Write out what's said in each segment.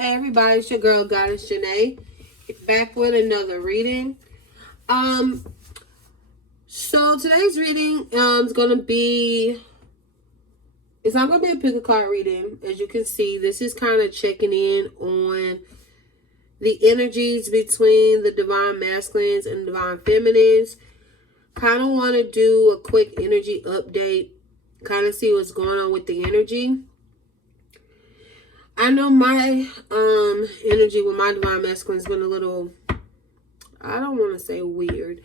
Hey everybody, it's your girl Goddess Janee, back with another reading. So today's reading is gonna be, it's not gonna be a pick a card reading. As you can see, this is kind of checking in on the energies between the divine masculines and divine feminines. Kind of want to do a quick energy update, kind of see what's going on with the energy. I know my energy with my divine masculine has been a little, I don't want to say weird,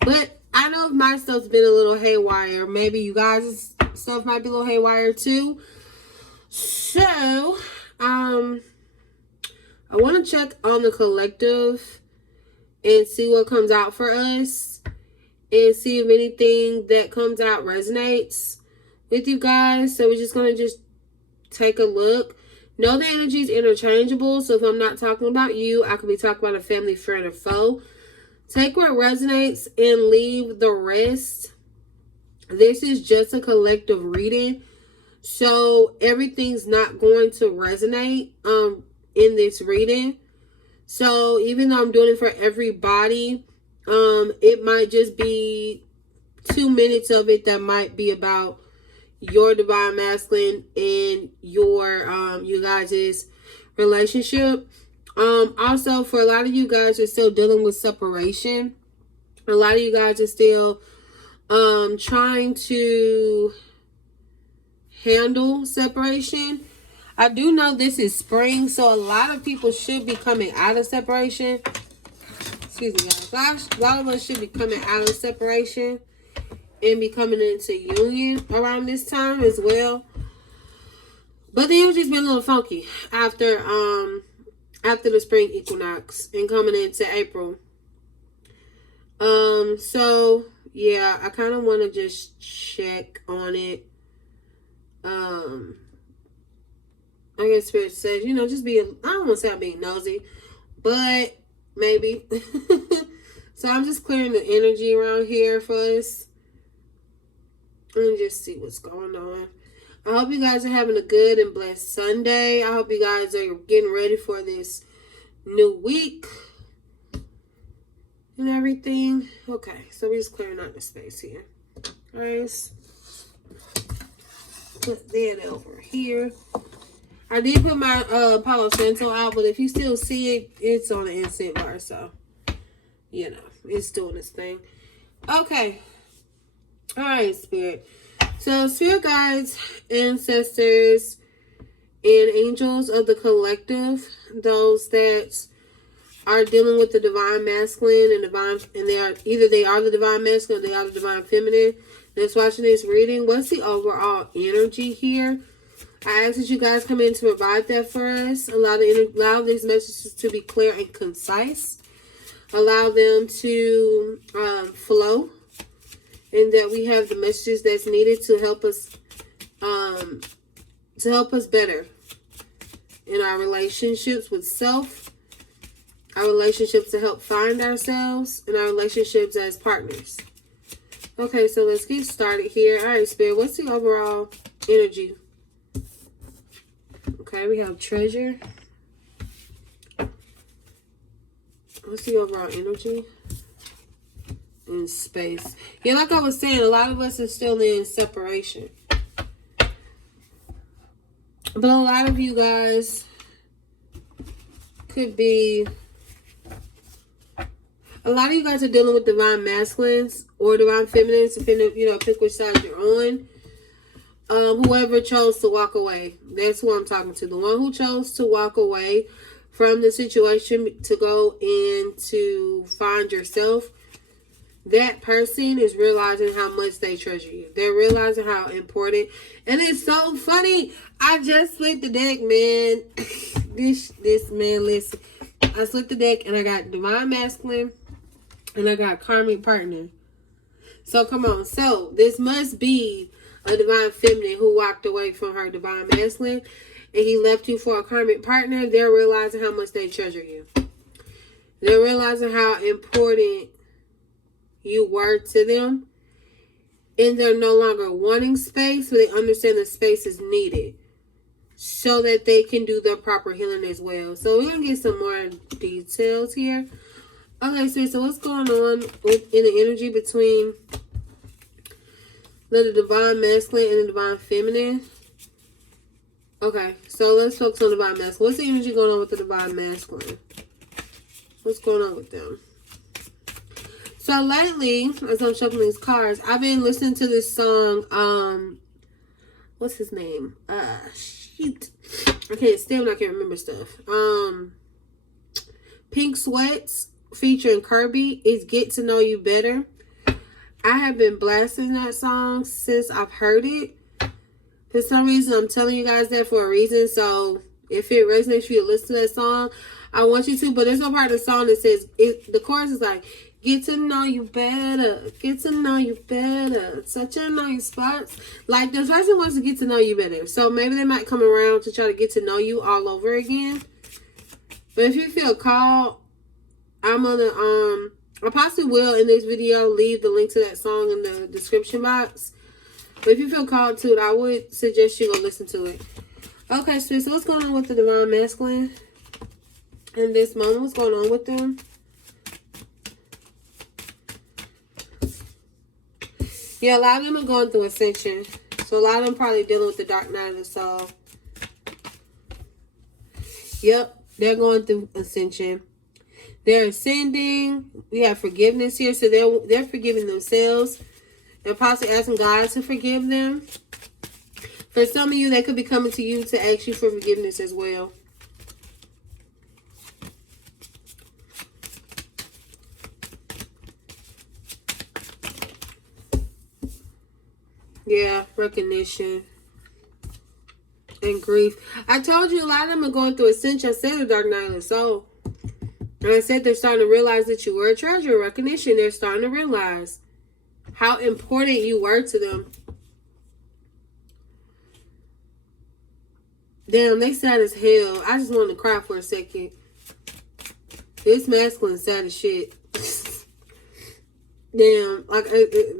but I know my stuff's been a little haywire. Maybe you guys' stuff might be a little haywire too. So, I want to check on the collective and see what comes out for us and see if anything that comes out resonates with you guys. So we're just going to take a look. Know the energy is interchangeable, so if I'm not talking about you, I could be talking about a family, friend, or foe. Take what resonates and leave the rest. This is just a collective reading, so everything's not going to resonate in this reading. So even though I'm doing it for everybody, it might just be 2 minutes of it that might be about your divine masculine and your you guys' relationship. Also, for a lot of you guys are still dealing with separation. A lot of you guys are still trying to handle separation. I do know this is spring, so a lot of people should be coming out of separation. Excuse me, guys. A lot of us should be coming out of separation and be coming into union around this time as well. But the energy's been a little funky after the spring equinox and coming into April. So yeah, I kind of want to just check on it. I guess Spirit says, just be, I don't want to say I'm being nosy, but maybe. So I'm just clearing the energy around here for us and just see what's going on. I hope you guys are having a good and blessed Sunday. I hope you guys are getting ready for this new week and everything. Okay, so we're just clearing out the space here. All right, put that over here. I did put my Palo Santo out, but if you still see it, it's on the incense bar, so it's doing its thing. Okay. All right, Spirit. So, Spirit guides, ancestors, and angels of the collective, those that are dealing with the divine masculine and they are the divine masculine or they are the divine feminine that's watching this reading. What's the overall energy here? I ask that you guys come in to provide that for us. Allow these messages to be clear and concise. Allow them to flow. And that we have the messages that's needed to help us better in our relationships with self, our relationships to help find ourselves, and our relationships as partners. Okay, so let's get started here. All right, Spirit, what's the overall energy? Okay, we have treasure. What's the overall energy? In space. Yeah, like I was saying, a lot of us are still in separation. But a lot of you guys could be... A lot of you guys are dealing with divine masculines or divine feminines, depending, pick which side you're on. Whoever chose to walk away. That's who I'm talking to. The one who chose to walk away from the situation to go in to find yourself. That person is realizing how much they treasure you. They're realizing how important. And it's so funny. I just slipped the deck, man. This man, listen. I slipped the deck and I got divine masculine and I got karmic partner. So come on. So this must be a divine feminine who walked away from her divine masculine and he left you for a karmic partner. They're realizing how much they treasure you. They're realizing how important you were to them, and they're no longer wanting space, so they understand that space is needed. so that they can do their proper healing as well. So we're going to get some more details here. Okay, so what's going on in the energy between the divine masculine and the divine feminine? Okay, so let's focus on the divine masculine. What's the energy going on with the divine masculine? What's going on with them? So lately, as I'm shuffling these cards, I've been listening to this song, what's his name? Shoot. I can't remember stuff. Pink Sweats featuring Kirby is Get to Know You Better. I have been blasting that song since I've heard it. For some reason, I'm telling you guys that for a reason. So if it resonates for you to listen to that song, I want you to. But there's no part of the song that says, the chorus is like, get to know you better. Get to know you better. Touch and know your spots. Like, the person wants to get to know you better. So maybe they might come around to try to get to know you all over again. But if you feel called, I'm gonna, I possibly will in this video leave the link to that song in the description box. But if you feel called to it, I would suggest you go listen to it. Okay, so what's going on with the divine masculine in this moment? What's going on with them? Yeah, a lot of them are going through ascension. So a lot of them probably dealing with the dark night of the soul. Yep, they're going through ascension. They're ascending. We have forgiveness here. So they're forgiving themselves. They're possibly asking God to forgive them. For some of you, they could be coming to you to ask you for forgiveness as well. Yeah, recognition and grief. I told you a lot of them are going through ascension. I said the dark night of the soul. And I said they're starting to realize that you were a treasure. Recognition. They're starting to realize how important you were to them. Damn, they sad as hell. I just wanted to cry for a second. This masculine sad as shit. Damn, like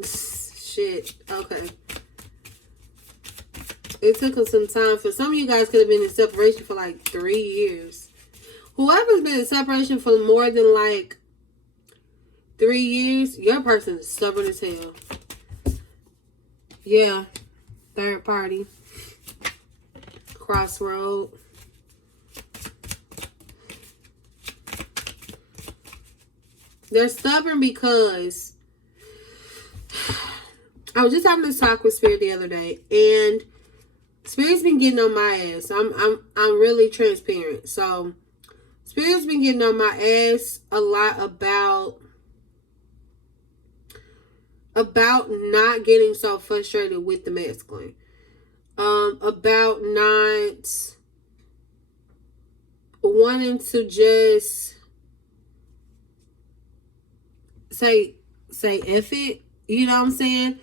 shit. Okay. It took us some time. For some of you guys could have been in separation for like 3 years. Whoever's been in separation for more than like 3 years, your person is stubborn as hell. Yeah. Third party. Crossroad. They're stubborn because I was just having this talk with Spirit the other day, and Spirit's been getting on my ass. I'm really transparent. So Spirit's been getting on my ass a lot about not getting so frustrated with the masculine. About not wanting to just say F it. You know what I'm saying?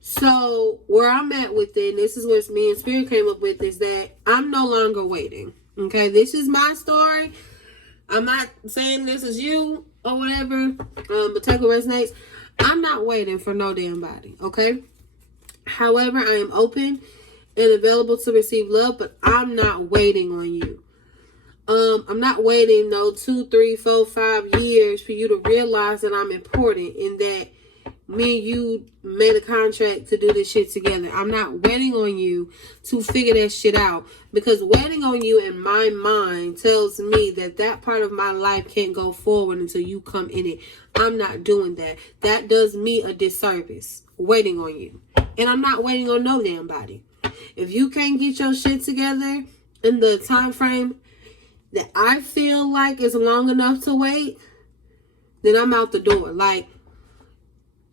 So where I'm at with it, and this is what me and Spirit came up with, is that I'm no longer waiting. Okay, this is my story. I'm not saying this is you or whatever, but take what resonates. I'm not waiting for no damn body, okay? However, I am open and available to receive love, but I'm not waiting on you. I'm not waiting no 2, 3, 4, 5 years for you to realize that I'm important and that me and you made a contract to do this shit together. I'm not waiting on you to figure that shit out, because waiting on you in my mind tells me that that part of my life can't go forward until you come in it. I'm not doing that. That does me a disservice, waiting on you. And I'm not waiting on no damn body. If you can't get your shit together in the time frame that I feel like is long enough to wait, then I'm out the door. Like,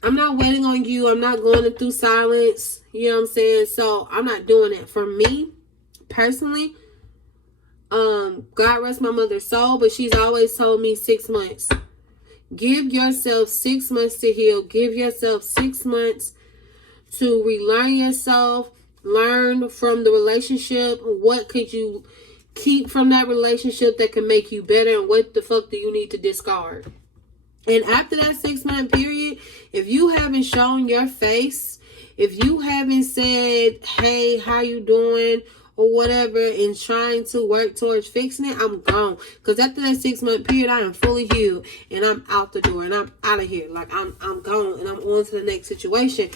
I'm not waiting on you. I'm not going through silence. You know what I'm saying? So I'm not doing it. For me, personally, God rest my mother's soul, but she's always told me 6 months. Give yourself 6 months to heal. Give yourself 6 months to relearn yourself. Learn from the relationship. What could you keep from that relationship that can make you better? And what the fuck do you need to discard? And after that 6 month period, if you haven't shown your face, if you haven't said, hey, how you doing? or whatever and trying to work towards fixing it, I'm gone. Because after that 6-month period, I am fully healed and I'm out the door and I'm out of here. Like I'm gone and I'm on to the next situation.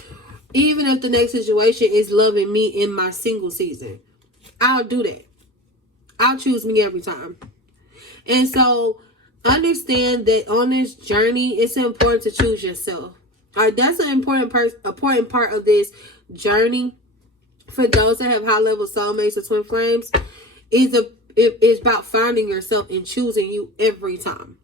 Even if the next situation is loving me in my single season, I'll do that. I'll choose me every time. And so understand that on this journey, it's important to choose yourself. All right, that's an important part of this journey. For those that have high level soulmates or twin flames, it's about finding yourself and choosing you every time.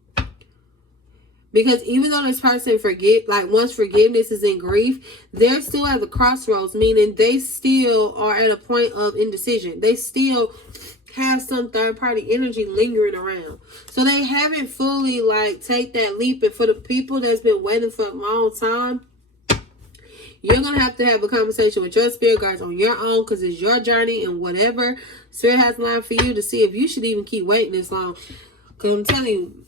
Because even though this person once forgiveness is in grief, they're still at the crossroads, meaning they still are at a point of indecision. They still have some third party energy lingering around. So they haven't fully take that leap. And for the people that's been waiting for a long time, you're going to have a conversation with your spirit guides on your own, because it's your journey and whatever spirit has in line for you, to see if you should even keep waiting this long. Because I'm telling you,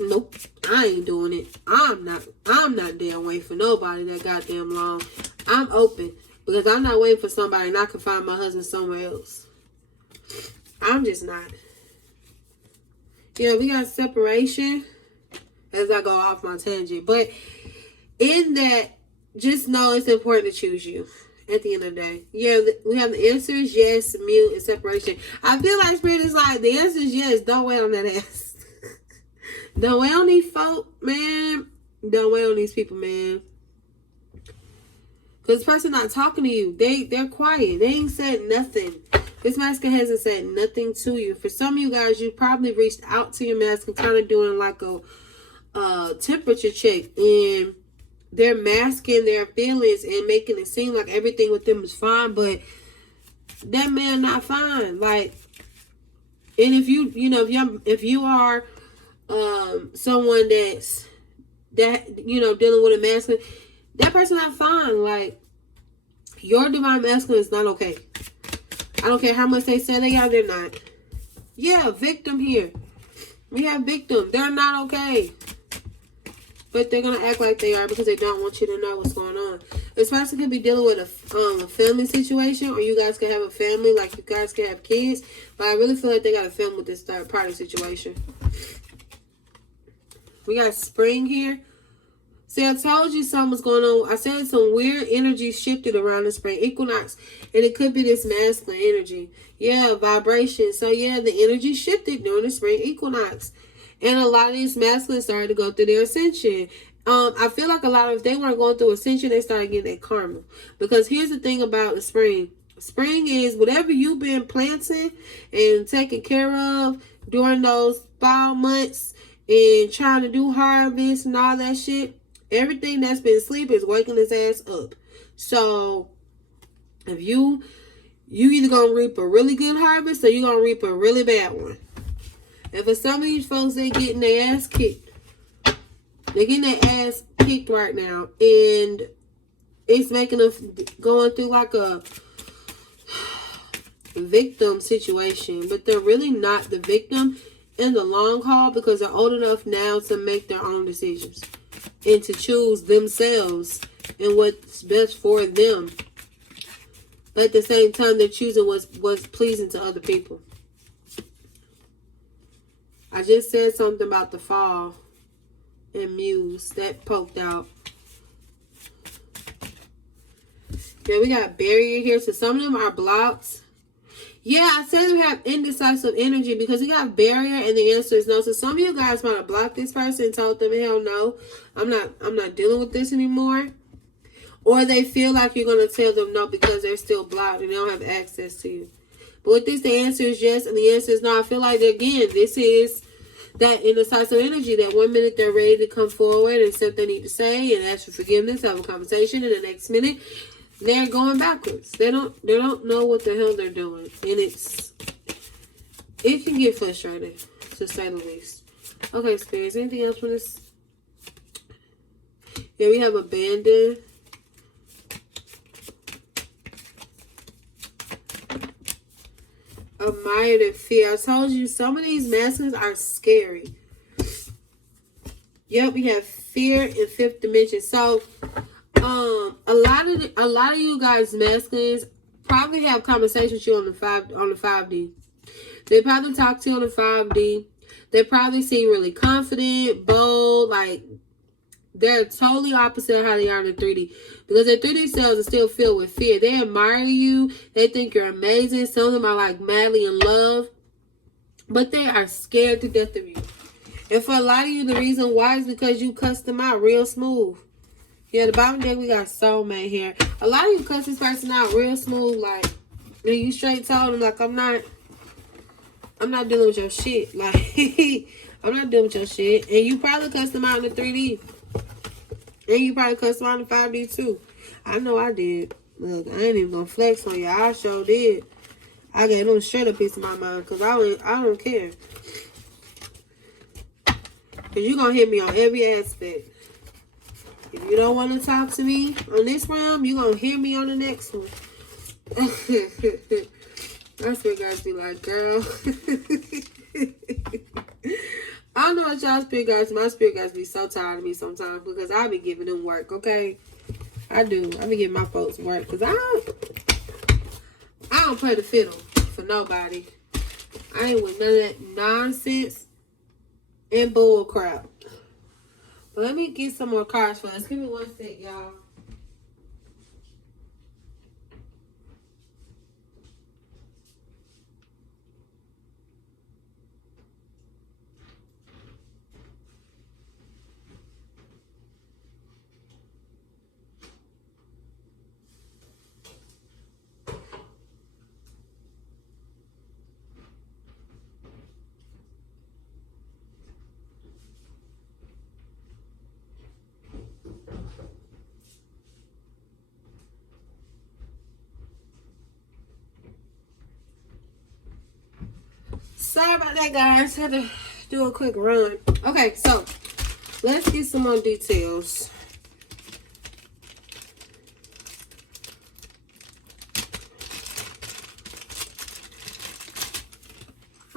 nope, I ain't doing it. I'm not damn waiting for nobody that goddamn long. I'm open, because I'm not waiting for somebody and I can find my husband somewhere else. I'm just not. Yeah, we got separation as I go off my tangent. But in that, just know it's important to choose you at the end of the day. Yeah, we have the answers, yes, mute, and separation. I feel like Spirit is like, the answer is yes. Don't wait on that ass. Don't wait on these folk, man. Don't wait on these people, man. Because the person not talking to you, they're quiet. They ain't said nothing. This masculine hasn't said nothing to you. For some of you guys, you probably reached out to your masculine, kind of doing like a temperature check, and they're masking their feelings and making it seem like everything with them is fine, but that man not fine. And if you are someone that dealing with a masculine, that person not fine. Your divine masculine is not okay. I don't care how much they say they are, they're not. Yeah, victim here. We have victim. They're not okay. But they're going to act like they are because they don't want you to know what's going on. This person could be dealing with a family situation, or you guys can have a family, like you guys can have kids. But I really feel like they got a family with this third party situation. We got spring here. See, I told you something was going on. I said some weird energy shifted around the spring equinox. And it could be this masculine energy. Yeah, vibration. So, yeah, the energy shifted during the spring equinox. And a lot of these masculines started to go through their ascension. I feel like if they weren't going through ascension, they started getting their karma. Because here's the thing about the spring. Spring is whatever you've been planting and taking care of during those fall months and trying to do harvest and all that shit. Everything that's been asleep is waking his ass up. So, if you either going to reap a really good harvest or you're going to reap a really bad one. And for some of these folks, they're getting their ass kicked. They're getting their ass kicked right now. And it's making them going through like a victim situation. But they're really not the victim in the long haul, because they're old enough now to make their own decisions and to choose themselves and what's best for them. But at the same time, they're choosing what's pleasing to other people. I just said something about the fall and muse that poked out. Yeah, we got barrier here. So some of them are blocks. Yeah, I said we have indecisive energy because we got barrier and the answer is no. So some of you guys might have blocked this person and told them, hell no, I'm not dealing with this anymore. Or they feel like you're going to tell them no because they're still blocked and they don't have access to you. But with this, the answer is yes and the answer is no. I feel like, again, this is that indecisive energy that 1 minute they're ready to come forward and say what they need to say and ask for forgiveness, have a conversation, and the next minute they're going backwards. They don't know what the hell they're doing. And it can get frustrating, to say the least. Okay, spirits, anything else from this? Yeah, we have abandon. Admired and fear. I told you some of these masculines are scary. Yep, we have fear in fifth dimension. So a lot of you guys masculines probably have conversations with you on the 5D. They probably talk to you on the 5D. They probably seem really confident, bold, like they're totally opposite of how they are in the 3D. Because their 3D selves are still filled with fear. They admire you. They think you're amazing. Some of them are like madly in love. But they are scared to death of you. And for a lot of you, the reason why is because you cussed them out real smooth. Yeah, the bottom deck, we got soulmate here. A lot of you cuss this person out real smooth. Like, and you straight told them, like, I'm not dealing with your shit. Like, I'm not dealing with your shit. And you probably cussed them out in the 3D. And you probably cussed them out in the 5D too. I know I did. Look, I ain't even gonna flex on you. I sure did. I gave them straight a piece of my mind because I don't care. Because you're going to hit me on every aspect. If you don't want to talk to me on this realm, you're going to hear me on the next one. My spirit guys be like, girl. I don't know what y'all spirit guys. My spirit guys be so tired of me sometimes because I be giving them work, okay? I do. I be giving my folks work because I don't play the fiddle for nobody. I ain't with none of that nonsense and bull crap. But let me get some more cards for us. Give me 1 sec, y'all. Sorry about that, guys. Had to do a quick run. Okay, so let's get some more details.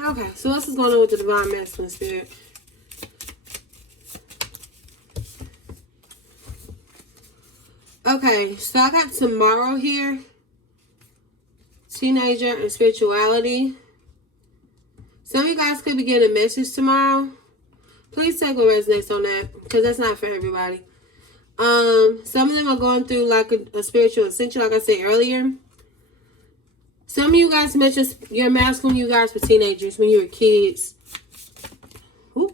Okay, so what's going on with the Divine Masculine Spirit? Okay, so I got tomorrow here. Teenager and spirituality. Some of you guys could be getting a message tomorrow. Please take what resonates on that, because that's not for everybody. Some of them are going through like a spiritual ascension, like I said earlier. Some of you guys met your masculine, you guys were teenagers when you were kids. Ooh.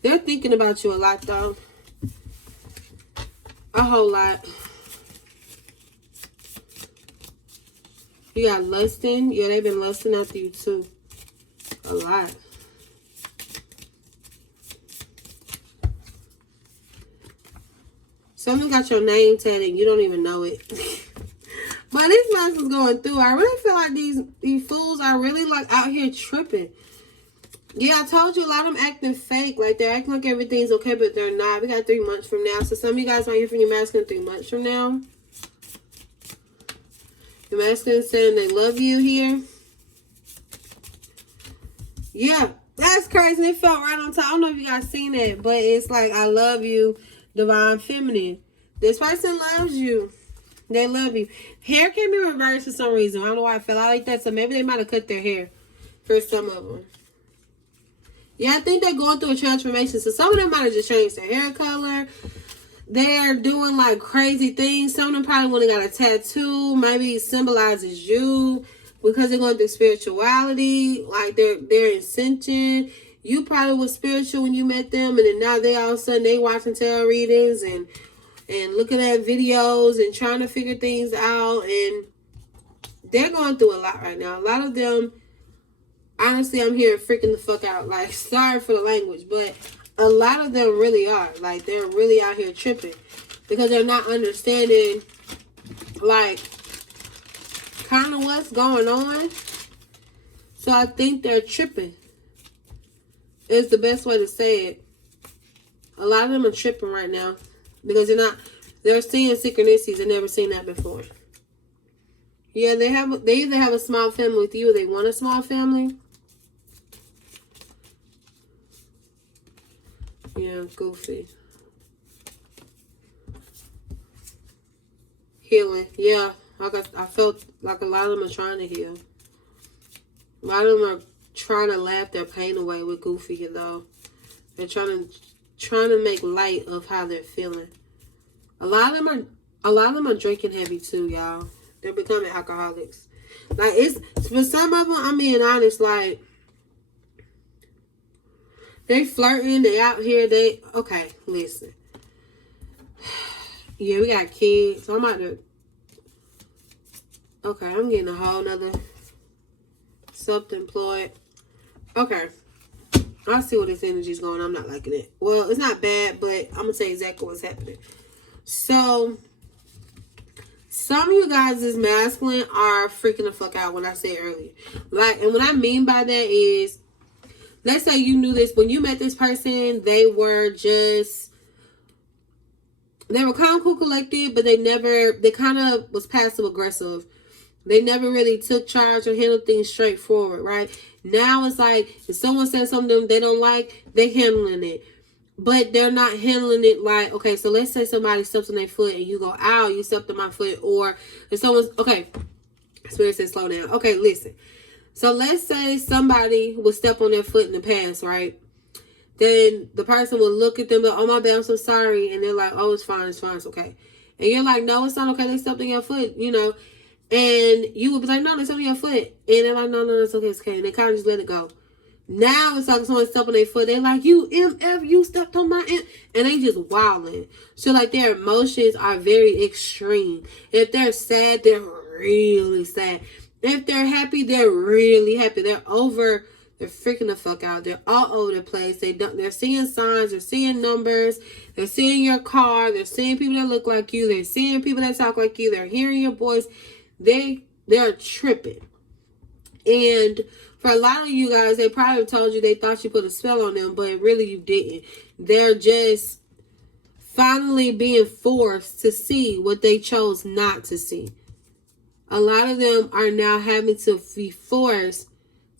They're thinking about you a lot, though. A whole lot. You got lusting. Yeah, they've been lusting after you, too. A lot. Someone got your name tatted and you don't even know it. But this mess is going through. I really feel like these fools are really like out here tripping. Yeah, I told you a lot of them acting fake. Like they're acting like everything's okay, but they're not. We got 3 months from now. So some of you guys might hear from your masculine 3 months from now. Your masculine saying they love you here. Yeah, that's crazy. It felt right on top. I don't know if you guys seen it, but it's like, I love you, divine feminine. This person loves you. They love you. Hair can be reversed for some reason. I don't know why I felt like that. So maybe they might have cut their hair for some of them. Yeah, I think they're going through a transformation. So some of them might have just changed their hair color. They're doing like crazy things. Some of them probably went and got a tattoo. Maybe it symbolizes you. Because they're going through spirituality, like they're Ascension. You probably was spiritual when you met them, and then now they all of a sudden they watching tarot readings and looking at videos and trying to figure things out, and they're going through a lot right now. A lot of them, honestly, I'm hearing freaking the fuck out. Like, sorry for the language, but a lot of them really are. Like, they're really out here tripping because they're not understanding, like, kind of what's going on. So I think they're tripping is the best way to say it. A lot of them are tripping right now because they're seeing synchronicities. They've never seen that before. Yeah, they either have a small family with you or they want a small family. Yeah, goofy. Healing, yeah. I felt like a lot of them are trying to heal. A lot of them are trying to laugh their pain away with Goofy, though. They're trying to make light of how they're feeling. A lot of them are drinking heavy too, y'all. They're becoming alcoholics. Like, it's for some of them, I'm being honest, like, they flirting, they out here, okay, listen. Yeah, we got kids. I'm about to, okay, I'm getting a whole nother self-employed. Okay. I see where this energy's going. I'm not liking it. Well, it's not bad, but I'm going to tell you exactly what's happening. So, some of you guys is masculine are freaking the fuck out when I said earlier. Like, and what I mean by that is, let's say you knew this. When you met this person, they were calm, cool, collected, but they kind of was passive aggressive. They never really took charge or handled things straightforward, right? Now it's like, if someone says something they don't like, they handling it. But they're not handling it like, okay, so let's say somebody steps on their foot and you go, ow, you stepped on my foot. Or if someone's, okay, Spirit says slow down. Okay, listen. So let's say somebody would step on their foot in the past, right? Then the person will look at them and, oh, my bad, I'm so sorry. And they're like, oh, it's fine, it's okay. And you're like, no, it's not okay. They stepped on your foot, you know. And you would be like, no, they stepped on your foot. And they're like, no, it's okay, it's okay. And they kind of just let it go. Now it's like someone stepped on their foot. They're like, you MF, you stepped on my M. And they just wilding. So like their emotions are very extreme. If they're sad, they're really sad. If they're happy, they're really happy. They're freaking the fuck out. They're all over the place. They're seeing signs. They're seeing numbers. They're seeing your car. They're seeing people that look like you. They're seeing people that talk like you. They're hearing your voice. They're tripping. And for a lot of you guys, they probably told you they thought you put a spell on them, but really you didn't. They're just finally being forced to see what they chose not to see. A lot of them are now having to be forced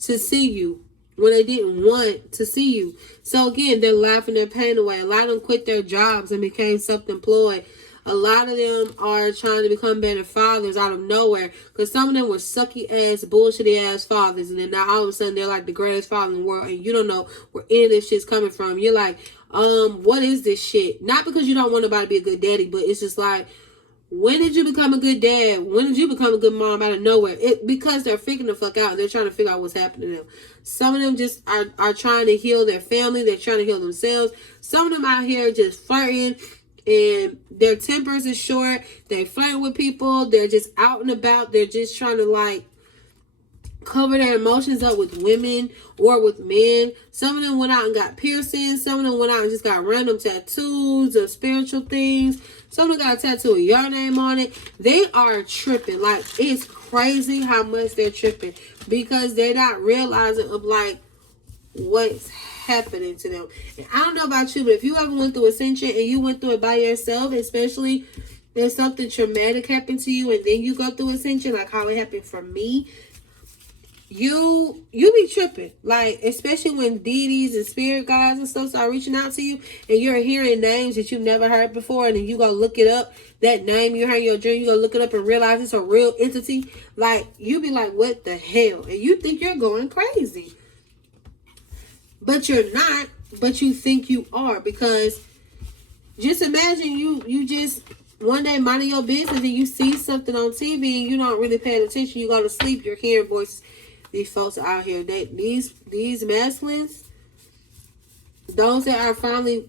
to see you when they didn't want to see you. So again, they're laughing their pain away. A lot of them quit their jobs and became self-employed. A lot of them are trying to become better fathers out of nowhere. Because some of them were sucky ass, bullshitty ass fathers. And then now all of a sudden they're like the greatest father in the world. And you don't know where any of this shit's coming from. You're like, what is this shit? Not because you don't want nobody to be a good daddy. But it's just like, when did you become a good dad? When did you become a good mom out of nowhere? Because they're freaking the fuck out. And they're trying to figure out what's happening to them. Some of them just are trying to heal their family. They're trying to heal themselves. Some of them out here just flirting. And their tempers is short. They flirt with people. They're just out and about. They're just trying to like cover their emotions up with women or with men. Some of them went out and got piercings. Some of them went out and just got random tattoos of spiritual things. Some of them got a tattoo of your name on it. They are tripping. Like, it's crazy how much they're tripping because they're not realizing of like what's happening to them. And I don't know about you, but if you ever went through Ascension and you went through it by yourself, especially if something traumatic happened to you and then you go through Ascension, like how it happened for me, you be tripping. Like, especially when deities and spirit guides and stuff start reaching out to you and you're hearing names that you've never heard before, and then you go look it up, that name you heard in your dream, you go look it up and realize it's a real entity. Like, you be like, what the hell? And you think you're going crazy. But you're not, but you think you are, because just imagine you just one day minding your business and you see something on TV and you're not really paying attention. You go to sleep, you're hearing voices. These folks out here, these masculines, those that are finally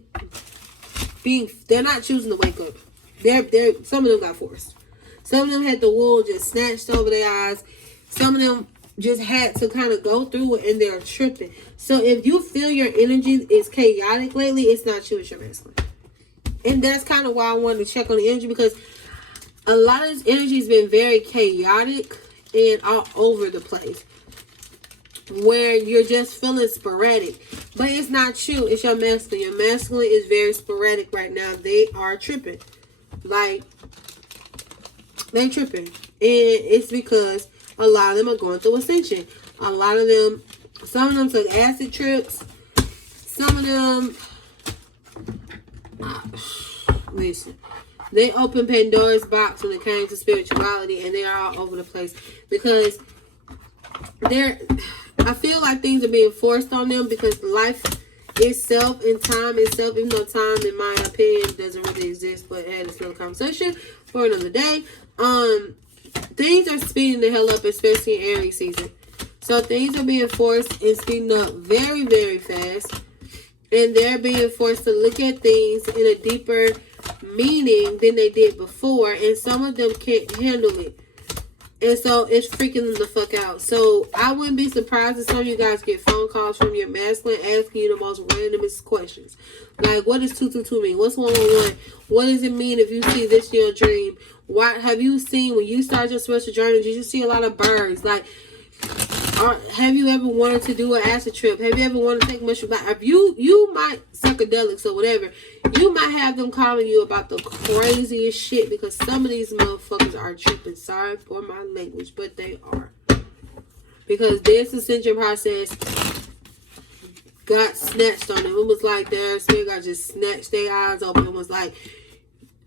they're not choosing to wake up. They're some of them got forced. Some of them had the wool just snatched over their eyes. Some of them just had to kind of go through it and they're tripping. So if you feel your energy is chaotic lately, it's not you, it's your masculine. And that's kind of why I wanted to check on the energy, because a lot of this energy has been very chaotic and all over the place, where you're just feeling sporadic. But it's not you, it's your masculine. Your masculine is very sporadic right now. They are tripping. Like, they tripping. And it's because a lot of them are going through Ascension. A lot of them, some of them took acid trips. Some of them, listen, They opened Pandora's box when it came to spirituality, and they are all over the place because I feel like things are being forced on them because life itself and time itself, even though time, in my opinion, doesn't really exist, but hey, it's another conversation for another day. Things are speeding the hell up, especially in Aries season. So things are being forced and speeding up very, very fast. And they're being forced to look at things in a deeper meaning than they did before. And some of them can't handle it. And so it's freaking them the fuck out. So I wouldn't be surprised if some of you guys get phone calls from your masculine asking you the most randomest questions. Like, what does 222 mean? What's 111? What does it mean if you see this in your dream? Why have you seen, when you start your spiritual journey, did you see a lot of birds? Like, have you ever wanted to do an acid trip? Have you ever wanted to take mushroom? If you might, psychedelics or whatever, you might have them calling you about the craziest shit because some of these motherfuckers are tripping. Sorry for my language, but they are. Because this ascension process got snatched on them. It was like their spirit got just snatched their eyes open. It was like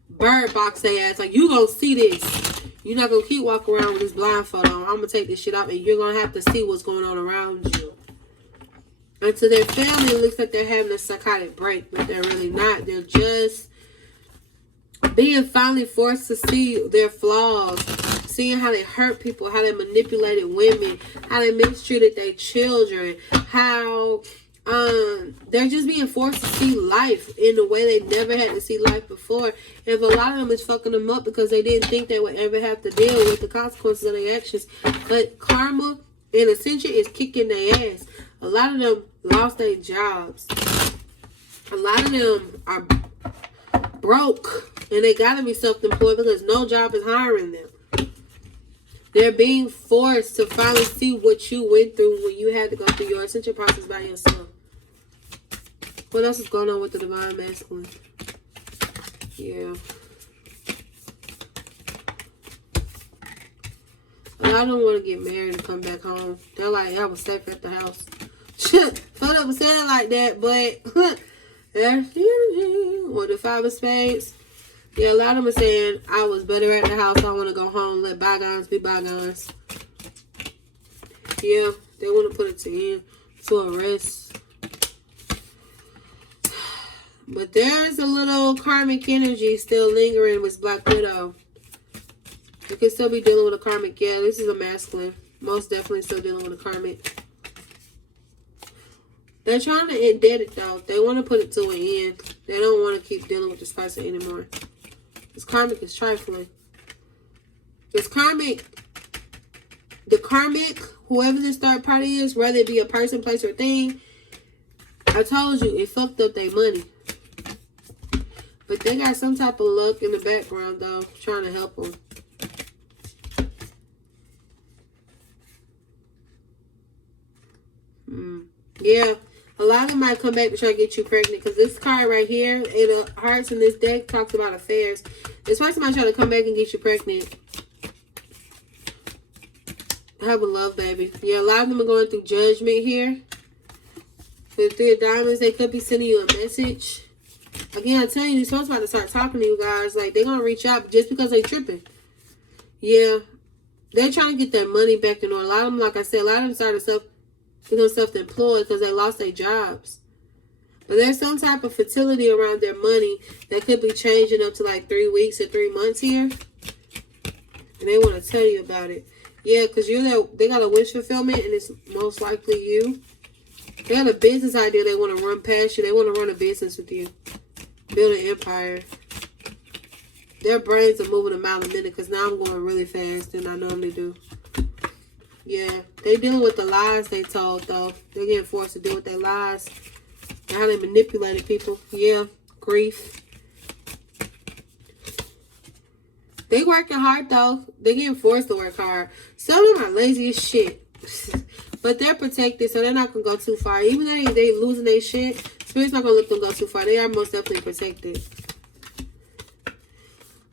bird box their ass. Like, you gonna see this. You're not going to keep walking around with this blindfold on. I'm going to take this shit off and you're going to have to see what's going on around you. And to their family, it looks like they're having a psychotic break, but they're really not. They're just being finally forced to see their flaws, seeing how they hurt people, how they manipulated women, how they mistreated their children, how they're just being forced to see life in a way they never had to see life before. And a lot of them is fucking them up because they didn't think they would ever have to deal with the consequences of their actions. But karma and ascension is kicking their ass. A lot of them lost their jobs. A lot of them are broke and they gotta be self-employed because no job is hiring them. They're being forced to finally see what you went through when you had to go through your ascension process by yourself. What else is going on with the divine masculine? Yeah. A lot of them want to get married and come back home. They're like, I was safe at the house. Fuck up saying it like that, but there's energy. With the 5 of spades. Yeah, a lot of them are saying, I was better at the house. I want to go home. Let bygones be bygones. Yeah, they want to put it to end, to a rest. But there's a little karmic energy still lingering with Black Widow. You can still be dealing with a karmic. Yeah, this is a masculine. Most definitely still dealing with a karmic. They're trying to indent it though. They want to put it to an end. They don't want to keep dealing with this person anymore. This karmic is trifling. This karmic, the karmic, whoever this third party is, whether it be a person, place, or thing, I told you, it fucked up their money. But they got some type of luck in the background, though, trying to help them. Yeah, a lot of them might come back to try to get you pregnant. Because this card right here, it hearts in this deck talks about affairs. This person might try to come back and get you pregnant. Have a love, baby. Yeah, a lot of them are going through judgment here. With 3 of diamonds, they could be sending you a message. Again, I'm telling you, these folks about to start talking to you guys. Like, they're going to reach out just because they tripping. Yeah. They're trying to get their money back in order. A lot of them, like I said, a lot of them started become self-employed because they lost their jobs. But there's some type of fertility around their money that could be changing up to like 3 weeks or 3 months here. And they want to tell you about it. Yeah, because they got a wish fulfillment and it's most likely you. They got a business idea they want to run past you. They want to run a business with you. Build an empire. Their brains are moving a mile a minute because now I'm going really fast than I normally do. Yeah, they dealing with the lies they told, though. They're getting forced to deal with their lies and how they manipulated people. Yeah, grief. They working hard, though. They're getting forced to work hard. Some of them are lazy as shit. But they're protected, so they're not going to go too far. Even though they losing their shit, Spirit's not going to let them go too far. They are most definitely protected.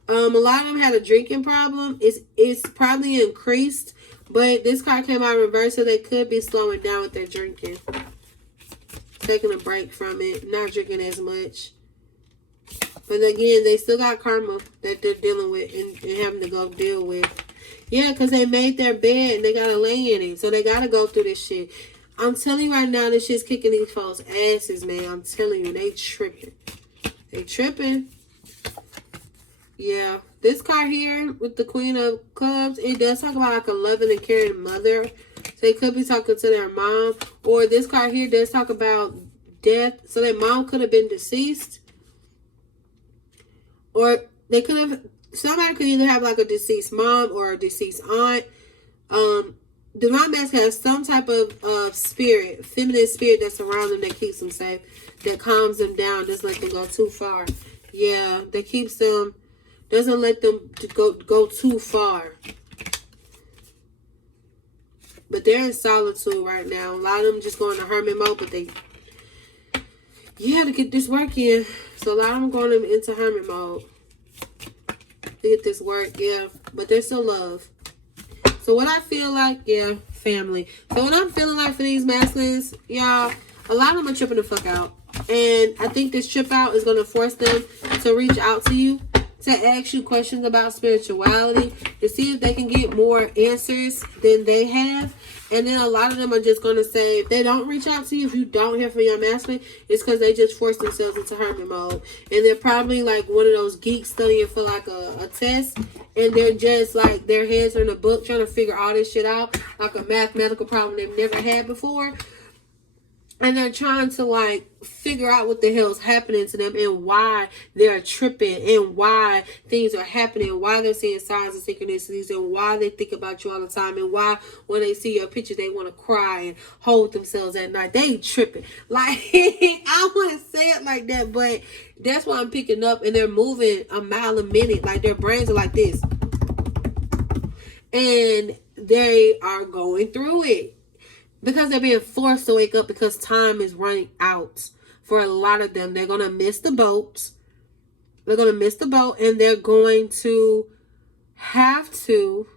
A lot of them had a drinking problem. It's probably increased. But this card came out in reverse, so they could be slowing down with their drinking. Taking a break from it. Not drinking as much. But again, they still got karma that they're dealing with and having to go deal with. Yeah, because they made their bed and they got to lay in it. So they got to go through this shit. I'm telling you right now, this shit's kicking these folks' asses, man. I'm telling you, they tripping. They tripping. Yeah. This card here with the Queen of Clubs, it does talk about like a loving and caring mother. So they could be talking to their mom. Or this card here does talk about death. So their mom could have been deceased. Or they could have, somebody could either have like a deceased mom or a deceased aunt. Divine Masculine has some type of spirit, feminine spirit that's around them that keeps them safe, that calms them down, doesn't let them go too far. Yeah, that keeps them, doesn't let them go too far. But they're in solitude right now. A lot of them just going to hermit mode, but they, yeah, to get this work in. So a lot of them going into hermit mode to get this work, yeah. But there's still love. So what I feel like, yeah, family. So what I'm feeling like for these masculines, y'all, a lot of them are tripping the fuck out. And I think this trip out is going to force them to reach out to you, to ask you questions about spirituality, to see if they can get more answers than they have. And then a lot of them are just going to say, if they don't reach out to you, if you don't hear from your masculine, it's because they just forced themselves into hermit mode. And they're probably like one of those geeks studying for like a test. And they're just like, their heads are in a book trying to figure all this shit out, like a mathematical problem they've never had before. And they're trying to like figure out what the hell's happening to them and why they're tripping and why things are happening, why they're seeing signs of synchronicities and why they think about you all the time and why when they see your picture they want to cry and hold themselves at night. They tripping. Like, I want to say it like that, but that's what I'm picking up. And they're moving a mile a minute. Like their brains are like this. And they are going through it. Because they're being forced to wake up because time is running out. For a lot of them, they're going to miss the boat. They're going to miss the boat and they're going to have to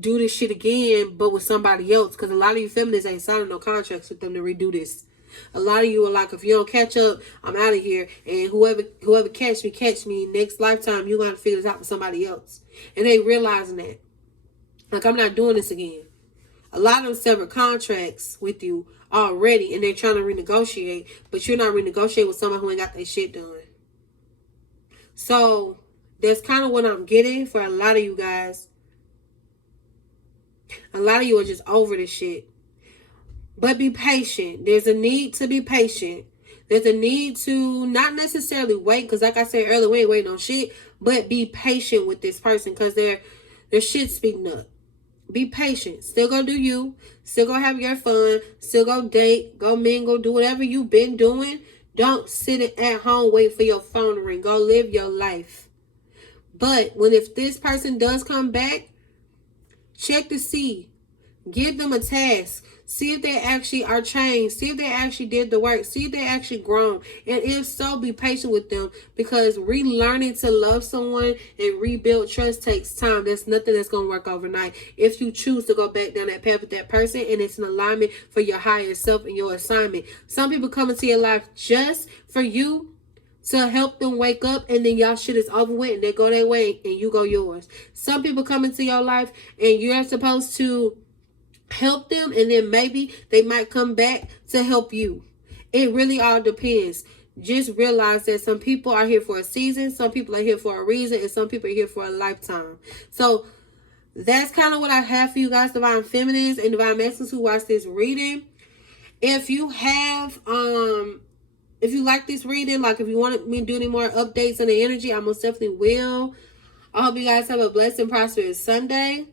do this shit again, but with somebody else. Because a lot of you feminists ain't signing no contracts with them to redo this. A lot of you are like, if you don't catch up, I'm out of here. And whoever catch me. Next lifetime, you're going to figure this out for somebody else. And they realizing that. Like, I'm not doing this again. A lot of them severed contracts with you already and they're trying to renegotiate, but you're not renegotiating with someone who ain't got their shit done. So that's kind of what I'm getting for a lot of you guys. A lot of you are just over this shit. But be patient. There's a need to be patient. There's a need to not necessarily wait, because like I said earlier, we ain't waiting on shit, but be patient with this person because their shit's speeding up. Be patient. Still go do you. Still go have your fun. Still go date. Go mingle. Do whatever you've been doing. Don't sit at home waiting for your phone to ring. Go live your life. But if this person does come back, check to see. Give them a task. See if they actually are changed. See if they actually did the work. See if they actually grown. And if so, be patient with them. Because relearning to love someone and rebuild trust takes time. There's nothing that's going to work overnight. If you choose to go back down that path with that person and it's an alignment for your higher self and your assignment. Some people come into your life just for you to help them wake up, and then y'all shit is over with and they go their way and you go yours. Some people come into your life and you're supposed to help them, and then maybe they might come back to help you. It really all depends. Just realize that some people are here for a season, some people are here for a reason, and some people are here for a lifetime. So that's kind of what I have for you guys, divine feminines and divine masculines who watch this reading. If you have if you like this reading, like if you want me to do any more updates on the energy, I most definitely will. I hope you guys have a blessed and prosperous Sunday.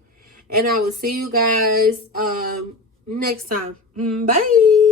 And I will see you guys next time. Bye.